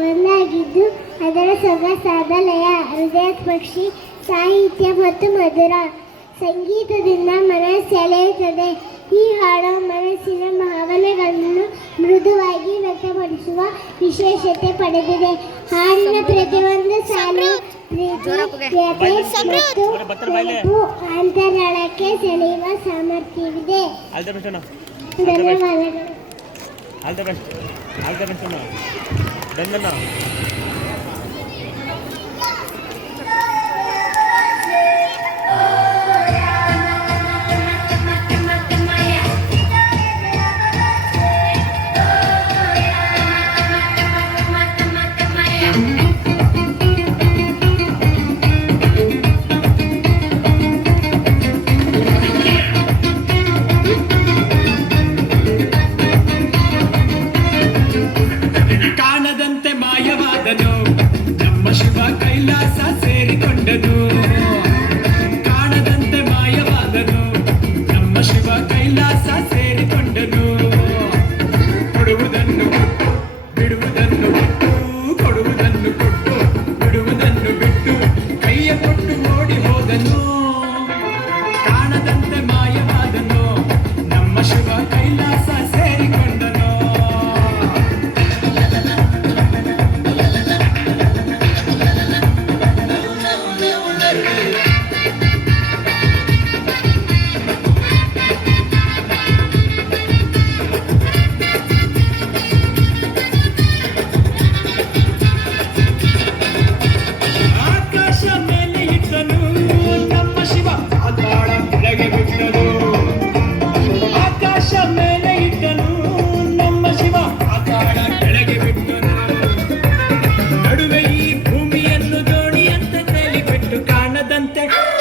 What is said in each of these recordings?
ಒಂದಾಗಿದ್ದು ಅದರ ಸೊಗಸಾದ ಲಯ, ಹೃದಯ ಸ್ಪರ್ಶಿ ಸಾಹಿತ್ಯ ಮತ್ತು ಮಧುರ ಸಂಗೀತದಿಂದ ಮನಸ್ಸೆಳೆಯುತ್ತದೆ. ಈ ಹಾಡು ಮನಸ್ಸಿನ ಭಾವನೆಗಳನ್ನು ಮೃದುವಾಗಿ ವ್ಯಕ್ತಪಡಿಸುವ ವಿಶೇಷತೆ ಪಡೆದಿದೆ. ಹಾಡಿನ ಪ್ರತಿಯೊಂದು ಸಾಲು ಮತ್ತು ಅಂತರಾಳಕ್ಕೆ ಸೆಳೆಯುವ ಸಾಮರ್ಥ್ಯವಿದೆ. ಧನ್ಯವಾದಗಳು. ಕಾಣದಂತೆ ಮಾಯವಾದನು ನಮ್ಮ ಶಿವ ಕೈಲಾಸ ಸೇರಿಕೊಂಡನು. ಕಾಣದಂತೆ ಮಾಯವಾದನು ನಮ್ಮ ಶಿವ ಕೈಲಾಸ ಸೇರಿಕೊಂಡನು. ಕೊಡುವುದನ್ನು ಕೊಟ್ಟು ಬಿಡುವುದನ್ನು ಬಿಟ್ಟು, ಕೊಡುವುದನ್ನು ಕೊಟ್ಟು ಬಿಡುವುದನ್ನು ಬಿಟ್ಟು, ಕೈಯ ಕೊಟ್ಟು ಓಡಿ ಹೋದನು. ಕಾಣದಂತೆ ಮಾಯವಾದನು ನಮ್ಮ ಶಿವ ಕೈಲಾಸ ಸೇರಿಕೊಂಡನು.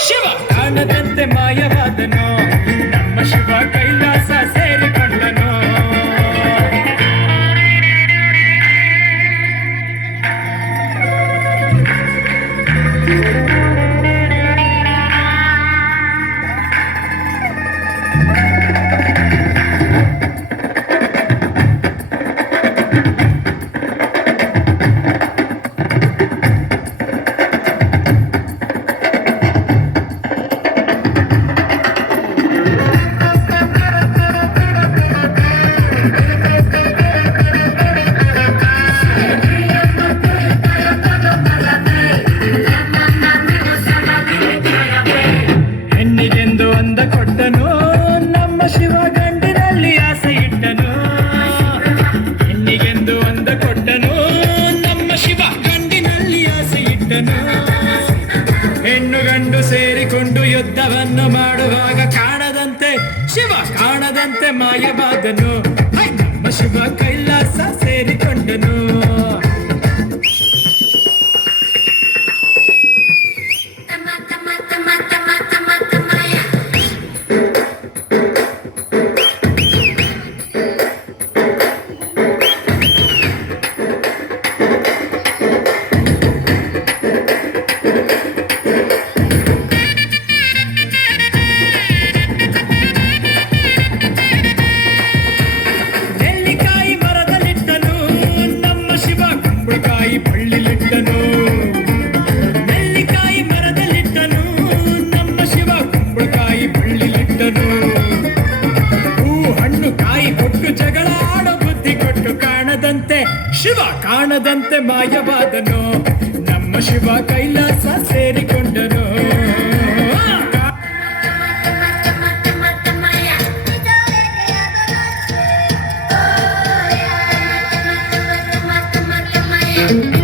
ಶಿವ ಕಾಣದಂತೆ ಮಾಯವಾದನು ನಮ್ಮ ಶಿವ ಕೈಲಾಸ ಸೇರಿಕೊಂಡನು. ಶಿವ ಗಂಡಿನಲ್ಲಿ ಆಸೆ ಇಟ್ಟನು. ಹೆಣ್ಣಿಗೆಂದು ಅಂದ ಕೊಟ್ಟನು ನಮ್ಮ ಶಿವ ಗಂಡಿನಲ್ಲಿ ಆಸೆ ಇಟ್ಟನು. ಹೆಣ್ಣು ಗಂಡು ಸೇರಿಕೊಂಡು ಯುದ್ಧವನ್ನು ಮಾಡುವಾಗ ಕಾಣದಂತೆ ಶಿವ ಕಾಣದಂತೆ ಮಾಯವಾದನು. ನಮ್ಮ ಶಿವ ಕೈಲಾಸ ಸೇರಿಕೊಂಡನು. ನೆಲ್ಲಿಕಾಯಿ ಮರದಲ್ಲಿಟ್ಟನು ನಮ್ಮ ಶಿವ ಕುಂಬಳಕಾಯಿ ಬಳ್ಳಿಲಿಟ್ಟನು. ನೆಲ್ಲಿಕಾಯಿ ಮರದಲ್ಲಿಟ್ಟನು ನಮ್ಮ ಶಿವ ಕುಂಬಳಕಾಯಿ ಬಳ್ಳಿಲಿಟ್ಟನು. ಹೂ ಹಣ್ಣು ಕಾಯಿ ಕೊಟ್ಟು ಜಗಳ ಆಡೋ ಬುದ್ಧಿ ಕೊಟ್ಟು ಕಾಣದಂತೆ ಶಿವ ಕಾಣದಂತೆ ಮಾಯವಾದನು. ನಮ್ಮ ಶಿವ ಕೈಲಾಸ ಸೇರಿಕೊಂಡನು. Thank you.